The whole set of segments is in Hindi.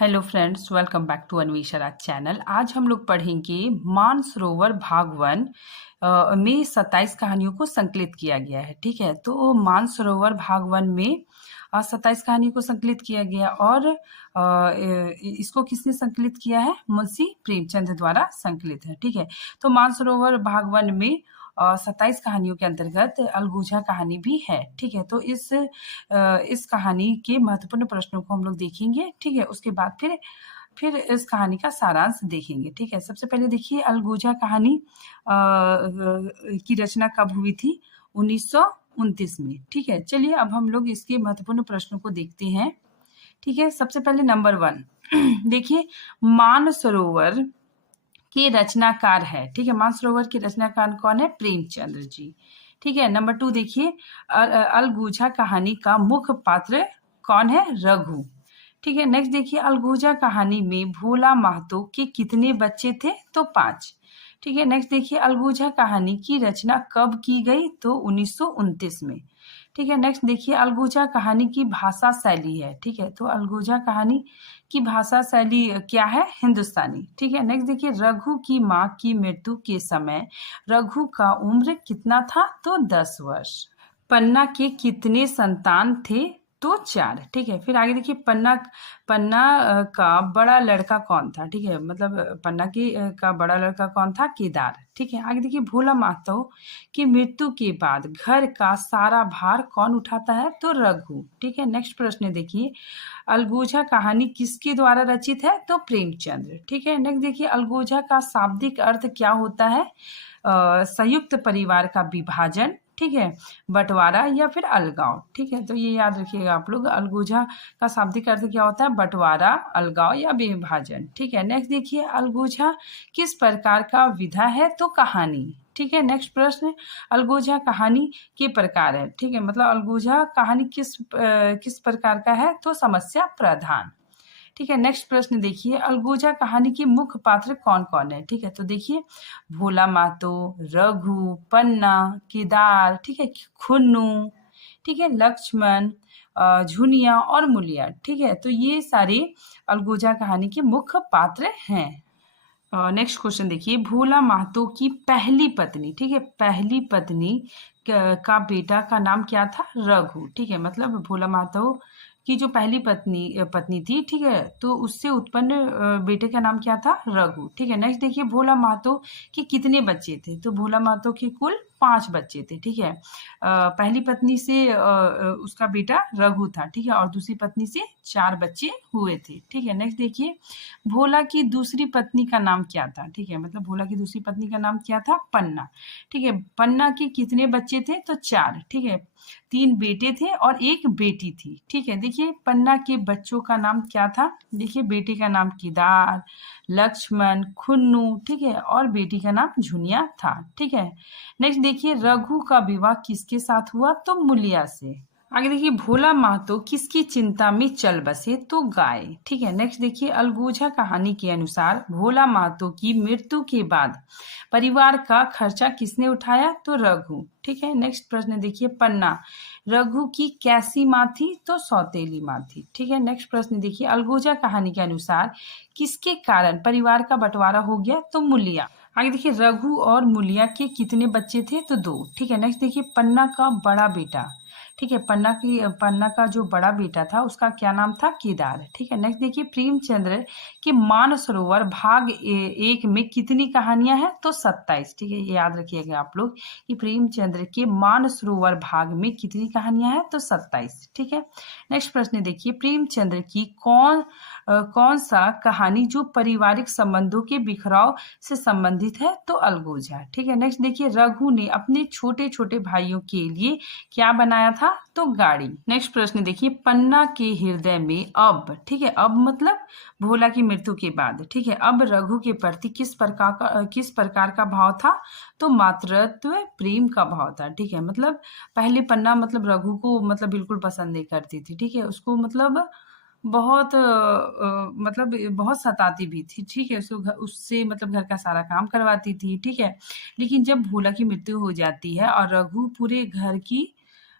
Hello friends, welcome back to Anvesha channel. आज हम लोग पढ़ेंगे मानसरोवर भाग 1 में 27 कहानियों को संकलित किया गया है। ठीक है, तो मानसरोवर भाग 1 में 27 कहानियों को संकलित किया गया और इसको किसने संकलित किया है? मुंशी प्रेमचंद द्वारा संकलित है। ठीक है, तो मानसरोवर भाग 1 में 27 कहानियों के अंतर्गत अलगूजा कहानी भी है। ठीक है, तो इस कहानी के महत्वपूर्ण प्रश्नों को हम लोग देखेंगे। ठीक है, उसके बाद फिर इस कहानी का सारांश देखेंगे। ठीक है, सबसे पहले देखिए अलगूजा कहानी की रचना कब हुई थी? 1929 में। ठीक है, चलिए अब हम लोग इसके महत्वपूर्ण प्रश्नों को देखते हैं। ठीक है, सबसे पहले नंबर 1 देखिए, मानसरोवर के रचनाकार है। ठीक है, मानसरोवर के रचनाकार कौन है? प्रेमचंद्र जी। ठीक है, नंबर 2 देखिए, अलगूजा कहानी का मुख्य पात्र कौन है? रघु। ठीक है, नेक्स्ट देखिए, अलगूजा कहानी में भोला महतो के कितने बच्चे थे? तो 5। ठीक है, नेक्स्ट देखिए, अलगूजा कहानी की रचना कब की गई? तो 1929 में। ठीक है, नेक्स्ट देखिए, अलगूजा कहानी की भाषा शैली है। ठीक है, तो अलगूजा कहानी की भाषा शैली क्या है? हिंदुस्तानी। ठीक है, नेक्स्ट देखिए, रघु की माँ की मृत्यु के समय रघु का उम्र कितना था? तो 10 वर्ष। पन्ना के कितने संतान थे? तो 4। ठीक है, फिर आगे देखिए, पन्ना पन्ना का बड़ा लड़का कौन था? ठीक है, मतलब पन्ना का बड़ा लड़का कौन था? केदार। ठीक है, आगे देखिए, भोला महतो की मृत्यु के बाद घर का सारा भार कौन उठाता है? तो रघु। ठीक है, नेक्स्ट प्रश्न देखिए, अलगूजा कहानी किसके द्वारा रचित है? तो प्रेमचंद्र। ठीक है, नेक्स्ट देखिए, अलगूजा का शाब्दिक अर्थ क्या होता है? संयुक्त परिवार का विभाजन, ठीक है, बंटवारा या फिर अलगाव। ठीक है, तो ये याद रखिएगा आप लोग, अलगूजा का शाब्दिक अर्थ क्या होता है? बंटवारा, अलगाव या विभाजन। ठीक है, नेक्स्ट देखिए, अलगूजा किस प्रकार का विधा है? तो कहानी। ठीक है, नेक्स्ट प्रश्न, अलगूजा कहानी के प्रकार है। ठीक है, मतलब अलगूजा कहानी किस प्रकार का है? तो समस्या प्रधान। ठीक है, नेक्स्ट प्रश्न देखिए, अलगूजा कहानी के मुख्य पात्र कौन कौन है? ठीक है, तो देखिए, भोला महतो, रघु, पन्ना, केदार, ठीक है, खुन्नू, ठीक है, लक्ष्मण, झुनिया और मुलिया। ठीक है, तो ये सारे अलगूजा कहानी के मुख्य पात्र हैं। नेक्स्ट क्वेश्चन देखिए, भोला महतो की पहली पत्नी, ठीक है, पहली पत्नी का बेटा का नाम क्या था? रघु। ठीक है, मतलब भोला महतो की जो पहली पत्नी थी, ठीक है, तो उससे उत्पन्न बेटे का नाम क्या था? रघु। ठीक है, नेक्स्ट देखिए, भोला महतो के कितने बच्चे थे? तो भोला महतो के कुल 5 बच्चे थे। ठीक है, पहली पत्नी से उसका बेटा रघु था। ठीक है, और दूसरी पत्नी से 4 बच्चे हुए थे। ठीक है, नेक्स्ट देखिए, भोला की दूसरी पत्नी का नाम क्या था? ठीक है, मतलब भोला की दूसरी पत्नी का नाम क्या था? पन्ना। ठीक है, पन्ना के कितने बच्चे थे? तो 4। ठीक है, 3 बेटे थे और 1 बेटी थी। ठीक है, देखिए, पन्ना के बच्चों का नाम क्या था? देखिए, बेटे का नाम केदार, लक्ष्मण, खुन्नू, ठीक है, और बेटी का नाम झुनिया था। ठीक है, नेक्स्ट देखिए, रघु का विवाह किसके साथ हुआ? तो मुलिया से। आगे देखिए, भोला महतो किसकी चिंता में चल बसे? तो गाय। ठीक है, नेक्स्ट देखिए, अलगूजा कहानी के अनुसार भोला महतो की मृत्यु के बाद परिवार का खर्चा किसने उठाया? तो रघु। ठीक है, नेक्स्ट प्रश्न देखिए, पन्ना रघु की कैसी माँ थी? तो सौतेली माँ थी। ठीक है, नेक्स्ट प्रश्न देखिए, अलगूजा कहानी के अनुसार किसके कारण परिवार का बंटवारा हो गया? तो मुलिया। आगे देखिए, रघु और मुलिया के कितने बच्चे थे? तो 2। ठीक है, नेक्स्ट देखिए, पन्ना का बड़ा बेटा, ठीक है, पन्ना का जो बड़ा बेटा था उसका क्या नाम था? केदार। ठीक है, नेक्स्ट देखिए, प्रेमचंद्र के मानसरोवर भाग 1 में कितनी कहानियां हैं? तो 27। ठीक है, ये याद रखिएगा आप लोग कि प्रेमचंद्र के मानसरोवर भाग में कितनी कहानियां हैं? तो 27। ठीक है, नेक्स्ट प्रश्न देखिए, प्रेमचंद्र की कौन सा कहानी जो पारिवारिक संबंधों के बिखराव से संबंधित है? तो अलगूजा। ठीक है, नेक्स्ट देखिए, रघु ने अपने छोटे छोटे भाइयों के लिए क्या बनाया था? तो गाड़ी। नेक्स्ट प्रश्न देखिए, पन्ना के हृदय में अब, ठीक है, अब मतलब भोला की मृत्यु के बाद, ठीक है, अब रघु के प्रति किस प्रकार का भाव था? तो मातृत्व प्रेम का भाव था। ठीक है, मतलब पहले पन्ना मतलब रघु को मतलब बिल्कुल पसंद नहीं करती थी। ठीक है, उसको मतलब मतलब बहुत सताती भी थी। ठीक है, उससे मतलब घर का सारा काम करवाती थी। ठीक है, लेकिन जब भोला की मृत्यु हो जाती है और रघु पूरे घर की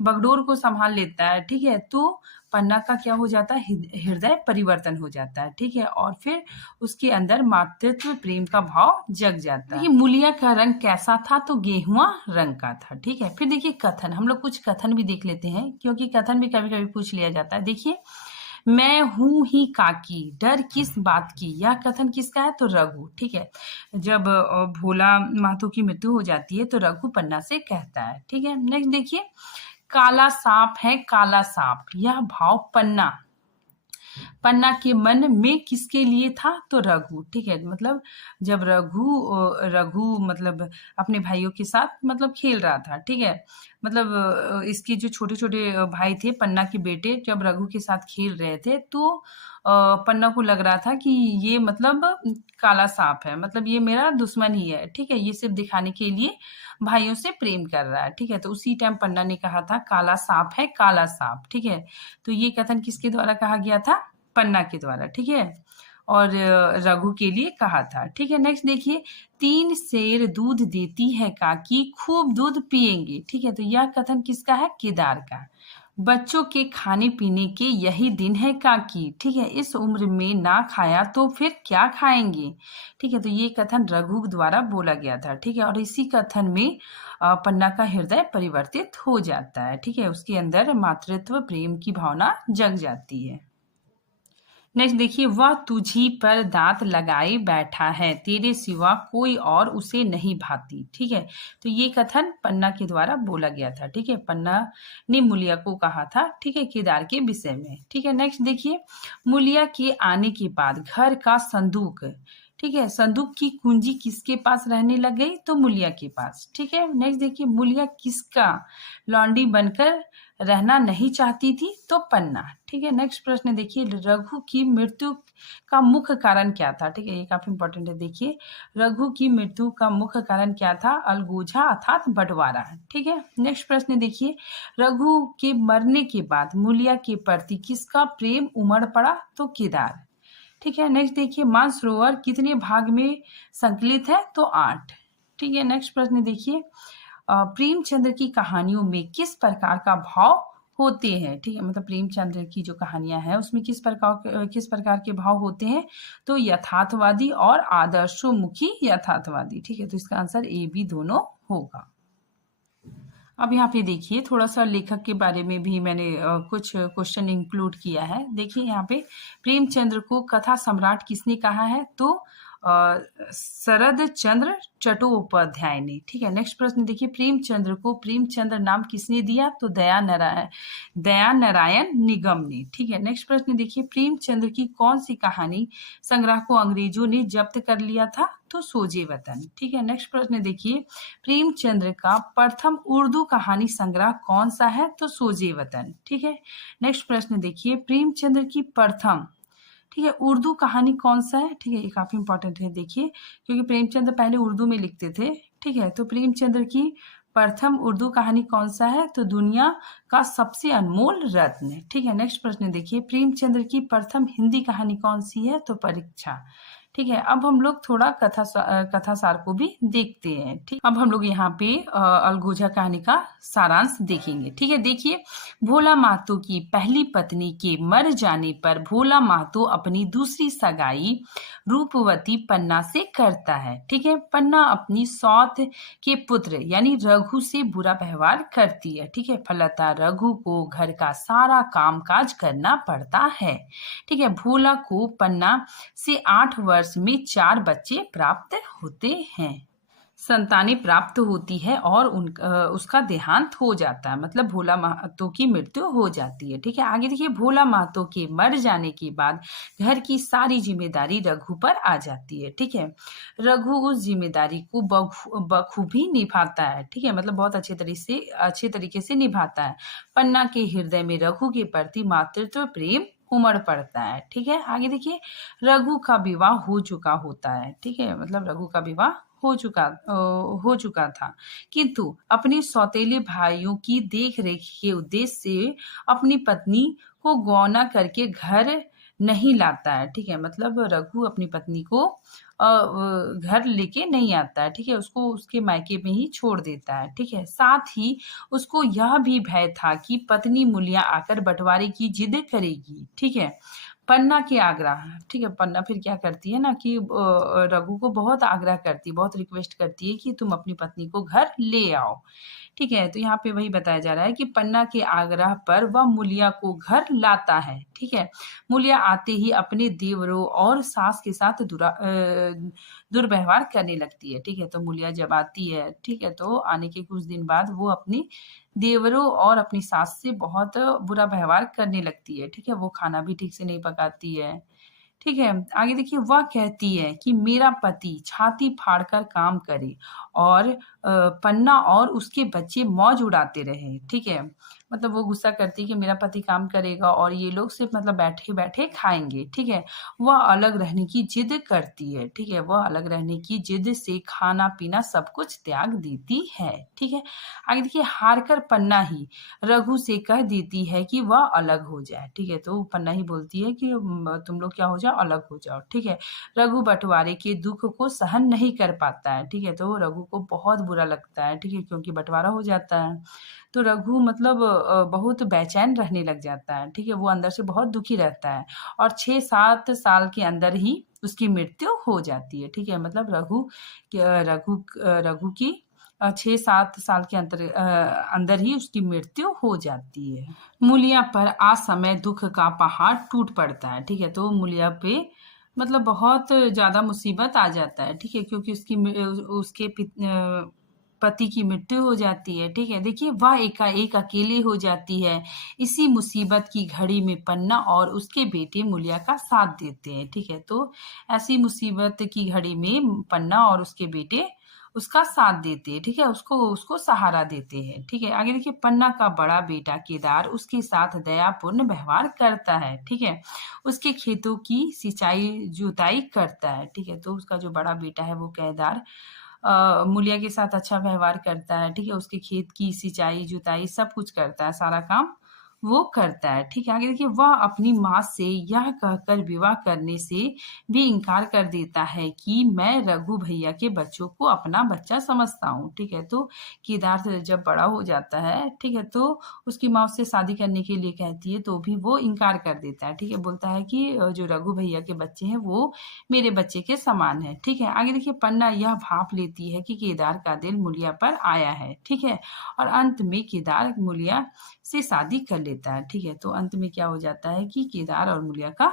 बगडोर को संभाल लेता है, ठीक है, तो पन्ना का क्या हो जाता है, हृदय परिवर्तन हो जाता है, ठीक है, और फिर उसके अंदर मातृत्व प्रेम का भाव जग जाता है। देखिए मूलिया का रंग कैसा था, तो गेहुआ रंग का था, ठीक है। फिर देखिए कथन, हम लोग कुछ कथन भी देख लेते हैं, क्योंकि कथन भी कभी कभी पूछ लिया जाता है। देखिए, मैं हूं ही काकी, डर किस बात की, यह कथन किसका है, तो रघु, ठीक है। जब भोला माथो की मृत्यु हो जाती है तो रघु पन्ना से कहता है, ठीक है। नेक्स्ट देखिए, काला सांप है काला सांप, यह भाव पन्ना पन्ना के मन में किसके लिए था, तो रघु, ठीक है। मतलब जब रघु मतलब अपने भाइयों के साथ मतलब खेल रहा था, ठीक है। मतलब इसके जो छोटे छोटे भाई थे, पन्ना के बेटे, जब रघु के साथ खेल रहे थे तो पन्ना को लग रहा था कि ये मतलब काला सांप है, मतलब ये मेरा दुश्मन ही है, ठीक है। ये सिर्फ दिखाने के लिए भाइयों से प्रेम कर रहा है, ठीक है। तो उसी टाइम पन्ना ने कहा था काला सांप है काला सांप, ठीक है। तो ये कथन किसके द्वारा कहा गया था, पन्ना के द्वारा, ठीक है, और रघु के लिए कहा था, ठीक है। नेक्स्ट देखिए, 3 सेर दूध देती है काकी, खूब दूध पिएंगे, ठीक है। तो यह कथन किसका है, केदार का। बच्चों के खाने पीने के यही दिन है काकी, ठीक है। इस उम्र में ना खाया तो फिर क्या खाएंगे, ठीक है। तो ये कथन रघु द्वारा बोला गया था, ठीक है। और इसी कथन में पन्ना का हृदय परिवर्तित हो जाता है, ठीक है। उसके अंदर मातृत्व प्रेम की भावना जग जाती है। नेक्स्ट देखिए, वह तुझी पर दांत लगाए बैठा है, तेरे सिवा कोई और उसे नहीं भाती, ठीक है। तो ये कथन पन्ना के द्वारा बोला गया था, ठीक है। पन्ना ने मूलिया को कहा था, ठीक है, केदार के विषय में, ठीक है। नेक्स्ट देखिए, मूलिया के आने के बाद घर का संदूक, ठीक है, संदूक की कुंजी किसके पास रहने लग गई, तो मूलिया के पास, ठीक है। नेक्स्ट देखिए, मूलिया किसका लौंडी बनकर रहना नहीं चाहती थी, तो पन्ना, ठीक है। नेक्स्ट प्रश्न देखिए, रघु की मृत्यु का मुख्य कारण क्या था, ठीक है, ये काफी इंपॉर्टेंट है। देखिए, रघु की मृत्यु का मुख्य कारण क्या था, अलगोजा अर्थात बंटवारा, ठीक है। नेक्स्ट प्रश्न देखिए, रघु के मरने के बाद मूलिया के प्रति किसका प्रेम उमड़ पड़ा, तो केदार, ठीक है। नेक्स्ट देखिए, मानसरोवर कितने भाग में संकलित है, तो 8, ठीक है। नेक्स्ट प्रश्न देखिए, प्रेमचंद्र की कहानियों में किस प्रकार का भाव होते हैं, ठीक है। मतलब प्रेमचंद्र की जो कहानियां हैं उसमें किस प्रकार के भाव होते हैं, तो यथार्थवादी और आदर्शोन्मुखी यथार्थवादी, ठीक है। तो इसका आंसर ए बी दोनों होगा। अब यहाँ पे देखिए, थोड़ा सा लेखक के बारे में भी मैंने कुछ क्वेश्चन इंक्लूड किया है। देखिए यहाँ पे, प्रेमचंद्र को कथा सम्राट किसने कहा है, तो शरद चंद्र चट्टोपाध्याय ने, ठीक है। नेक्स्ट प्रश्न देखिए, प्रेमचंद्र को प्रेमचंद्र नाम किसने दिया, तो दया नारायण निगम ने, ठीक है। नेक्स्ट प्रश्न देखिए, प्रेमचंद्र की कौन सी कहानी संग्रह को अंग्रेजों ने जब्त कर लिया था, तो सोजे वतन, ठीक है। नेक्स्ट प्रश्न देखिए, प्रेमचंद्र का प्रथम उर्दू कहानी संग्रह कौन सा है, तो सोजे वतन, ठीक है। नेक्स्ट प्रश्न देखिए, प्रेमचंद्र की प्रथम, ठीक है, उर्दू कहानी कौन सा है, ठीक है, ये काफी इंपॉर्टेंट है। देखिए, क्योंकि प्रेमचंद्र पहले उर्दू में लिखते थे, ठीक है। तो प्रेमचंद्र की प्रथम उर्दू कहानी कौन सा है, तो दुनिया का सबसे अनमोल रत्न, ठीक है। नेक्स्ट प्रश्न देखिए, प्रेमचंद्र की प्रथम हिंदी कहानी कौन सी है, तो परीक्षा, ठीक है। अब हम लोग थोड़ा कथा सार को भी देखते हैं, ठीक। अब हम लोग यहाँ पे अलगोजा कहानी का सारांश देखेंगे, ठीक है। देखिए, भोला महतो की पहली पत्नी के मर जाने पर भोला महतो अपनी दूसरी सगाई रूपवती पन्ना से करता है, ठीक है। पन्ना अपनी सौत के पुत्र यानी रघु से बुरा व्यवहार करती है, ठीक है। फलतः रघु को घर का सारा काम काज करना पड़ता है, ठीक है। भोला को पन्ना से 8 वर्ष में 4 बच्चे प्राप्त होते हैं, संतानें प्राप्त होती है और उसका देहांत हो जाता है, मतलब भोला महतो की मृत्यु हो जाती है, ठीक है। आगे देखिए, भोला महतो के मर जाने के बाद घर की सारी जिम्मेदारी रघु पर आ जाती है, ठीक है। रघु उस जिम्मेदारी को बखूबी निभाता है, ठीक है, मतलब बहुत अच्छे तरीके से निभाता है। पन्ना के हृदय में रघु के प्रति मातृत्व प्रेम उमड़ पड़ता है, ठीक है। आगे देखिए, रघु का विवाह हो चुका होता है, ठीक है, मतलब रघु का विवाह हो चुका था, किंतु अपने सौतेले भाइयों की देख रेख के उद्देश्य से अपनी पत्नी को गौना करके घर नहीं लाता है, ठीक है। मतलब रघु अपनी पत्नी को घर लेके नहीं आता है, ठीक है। उसको उसके मायके में ही छोड़ देता है, ठीक है। साथ ही उसको यह भी भय था कि पत्नी मूलिया आकर बंटवारे की जिद करेगी, ठीक है। पन्ना के आग्रह, ठीक है। पन्ना फिर क्या करती है ना कि रघु को बहुत आग्रह करती है, बहुत रिक्वेस्ट करती है कि तुम अपनी पत्नी को घर ले आओ, ठीक है। तो यहाँ पे वही बताया जा रहा है कि पन्ना के आग्रह पर वह मूलिया को घर लाता है, ठीक है। मूलिया आते ही अपने देवरों और सास के साथ दुर्व्यवहार करने लगती है, ठीक है। तो मूलिया जब आती है, ठीक है, तो आने के कुछ दिन बाद वो अपनी देवरों और अपनी सास से बहुत बुरा व्यवहार करने लगती है, ठीक है। वो खाना भी ठीक से नहीं पकाती है, ठीक है। आगे देखिए, वह कहती है कि मेरा पति छाती फाड़कर काम करे और पन्ना और उसके बच्चे मौज उड़ाते रहे, ठीक है। मतलब वो गुस्सा करती है कि मेरा पति काम करेगा और ये लोग सिर्फ मतलब बैठे बैठे खाएंगे, ठीक है। वह अलग रहने की जिद करती है, ठीक है। वह अलग रहने की जिद से खाना पीना सब कुछ त्याग देती है, ठीक है। आगे देखिए, हारकर पन्ना ही रघु से कह देती है कि वह अलग हो जाए, ठीक है। तो पन्ना ही बोलती है कि तुम लोग क्या हो जाओ, अलग हो जाओ, ठीक है। रघु बंटवारे के दुख को सहन नहीं कर पाता है, ठीक है। तो रघु को बहुत बुरा लगता है, ठीक है, क्योंकि बंटवारा हो जाता है। तो रघु मतलब बहुत बेचैन रहने लग जाता है, ठीक है। वो अंदर से बहुत दुखी रहता है और 6-7 साल के अंदर ही उसकी मृत्यु हो जाती है, ठीक है। मतलब रघु की 6-7 साल के अंदर ही उसकी मृत्यु हो जाती है। मूलिया पर असमय दुख का पहाड़ टूट पड़ता है, ठीक है। तो मूलिया पे मतलब बहुत ज़्यादा मुसीबत आ जाता है, ठीक है, क्योंकि उसके पति की मृत्यु हो जाती है, ठीक है। देखिए, वह एकाएक अकेले हो जाती है। इसी मुसीबत की घड़ी में पन्ना और उसके बेटे मूलिया का साथ देते हैं, ठीक है। तो ऐसी मुसीबत की घड़ी में पन्ना और उसके बेटे उसका साथ देते हैं, ठीक है। उसको उसको सहारा देते हैं, ठीक है। आगे देखिए, पन्ना का बड़ा बेटा केदार उसके साथ दयापूर्ण व्यवहार करता है, ठीक है। उसके खेतों की सिंचाई जुताई करता है, ठीक है। तो उसका जो बड़ा बेटा है वो केदार मूलिया के साथ अच्छा व्यवहार करता है, ठीक है। उसके खेत की सिंचाई जुताई सब कुछ करता है, सारा काम वो करता है, ठीक है। आगे देखिए, वह अपनी माँ से यह कहकर विवाह करने से भी इनकार कर देता है कि मैं रघु भैया के बच्चों को अपना बच्चा समझता हूँ, ठीक है। तो केदार से जब बड़ा हो जाता है, ठीक है, तो उसकी माँ उससे शादी करने के लिए कहती है तो भी वो इनकार कर देता है, ठीक है। बोलता है कि जो रघु भैया के बच्चे हैं वो मेरे बच्चे के समान है, ठीक है। आगे देखिए, पन्ना यह भाप लेती है कि केदार का दिल मूलिया पर आया है, ठीक है। और अंत में केदार मूलिया से शादी कर लेता है, ठीक है। तो अंत में क्या हो जाता है कि केदार और मूलिया का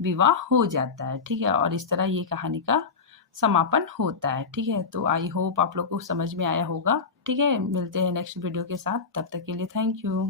विवाह हो जाता है, ठीक है। और इस तरह ये कहानी का समापन होता है, ठीक है। तो आई होप आप लोग को समझ में आया होगा, ठीक है। मिलते हैं नेक्स्ट वीडियो के साथ, तब तक के लिए थैंक यू।